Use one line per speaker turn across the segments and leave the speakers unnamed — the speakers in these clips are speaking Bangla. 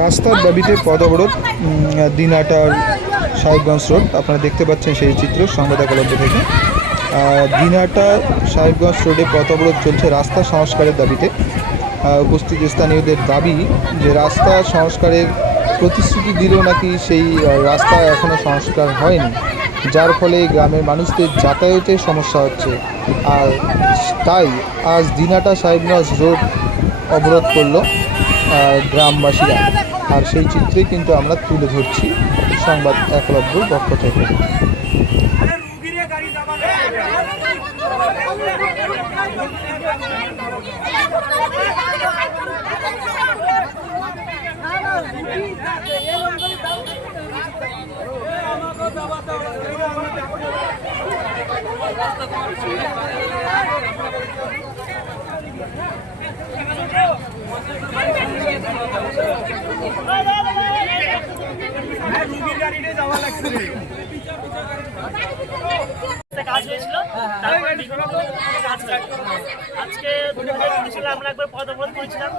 রাস্তার দাবিতে পদ অবরোধ উম, দিনহাটার সাহেবগঞ্জ রোড। আপনারা দেখতে পাচ্ছেন সেই চিত্র সংবাদ একলব্য থেকে। দিনহাটা সাহেবগঞ্জ রোডে পথ অবরোধ চলছে রাস্তা সংস্কারের দাবিতে। উপস্থিত স্থানীয়দের দাবি যে রাস্তা সংস্কারের প্রতিশ্রুতি দিলেও নাকি সেই রাস্তা এখনও সংস্কার হয়নি। যার ফলে গ্রামের মানুষদের যাতায়াতের সমস্যা হচ্ছে। আর তাই আজ দিনহাটা সাহেবগঞ্জ রোড অবরোধ করল। গ্রামবাসীরা। আর সেই চিত্রই কিন্তু আমরা তুলে ধরছি সংবাদ একলব্যর পক্ষ থেকে।
কাজ হয়েছিল তারপরে বিগত দিনে কাজ হয় আজকে সালে আমরা একবার পদ অবরোধ করেছিলাম।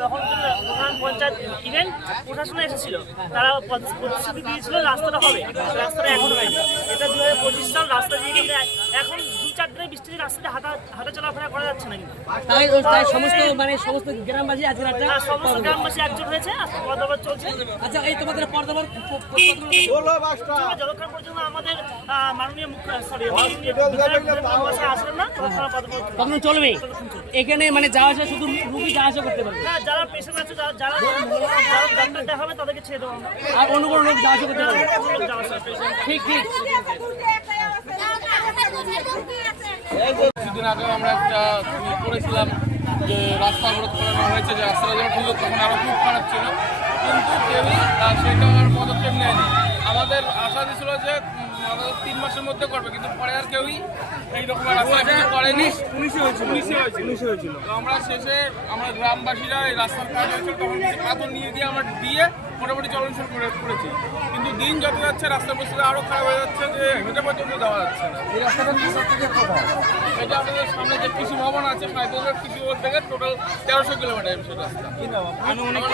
তখন প্রধান পঞ্চায়েত ইভেন প্রশাসন এসেছিল। তারা প্রতিশ্রুতি দিয়েছিল, রাস্তাটা হবে। রাস্তাটা এখন হয়নি। এটা দু হাজার পঁচিশ সাল রাস্তা দিয়ে কিন্তু এখন দু চার দিনের বৃষ্টিতে রাস্তাতে হাঁটা হাঁটা চলাফেরা করা যাচ্ছে না কিন্তু।
তাই তাই সমস্ত মানে সমস্ত গ্রামবাসী আজকের একটা
সমস্ত গ্রামবাসী একজোট হয়েছে আজকে পদ চলছে।
আচ্ছা এই তোমাদের পর্দাবার
যতক্ষণ পর্যন্ত আমাদের মাননীয় মুখ্য সরি না চলবে।
তখন চলবে। এখানে মানে যাওয়া আসা শুধু রুগী যাওয়া আসা করতে পারবে?
হ্যাঁ যারা পেশেন্ট আছে যারা ডাক্তার দেখাবে তাদেরকে ছেড়ে দেবো
আর অন্য কোনো লোক যাওয়া আসা করতে পারবে। ঠিক ঠিক।
কিছুদিন আগে আমরা একটা করেছিলাম যে রাস্তা অবরোধ করানো হয়েছে, যে রাস্তা যখন ছিল তখন আরও খুব খারাপ ছিল। কিন্তু কেউই সেটা আর পদক্ষেপ নেয়নি। আমাদের আশা দিয়েছিল যে তিন মাসের মধ্যে করবে কিন্তু পরে আর কেউই এইরকম রাস্তা কিছু করেনি পুলিশে হয়েছিল। পুলিশে হয়েছিল। পুলিশে হয়েছিল। তো আমরা শেষে আমরা গ্রামবাসীরা এই রাস্তার কাজ হয়েছিল তখন কিছু পাথর নিয়ে দিয়ে আমরা দিয়ে মোটামুটি চলনসল করে করেছি। কিন্তু দিন যত যাচ্ছে রাস্তার পরিস্থিতি আরও খারাপ হয়ে যাচ্ছে যে হেঁটে পর্যন্ত দেওয়া যাচ্ছে না। এই রাস্তাটা এটা আমাদের সামনে যে কৃষি ভবন আছে ফাইবার কৃষি ভবন থেকে টোটাল তেরোশো কিলোমিটার এমসি রাস্তা। আনুমানিক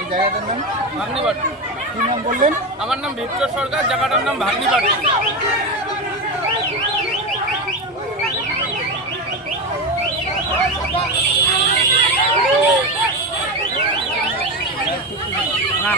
এই জায়গাটার নাম?
ভাগ্নিবাটি
কি নাম বললেন?
আমার নাম ভিক্টর সরকার জায়গাটার নাম ভাগ্নিবাড়ি না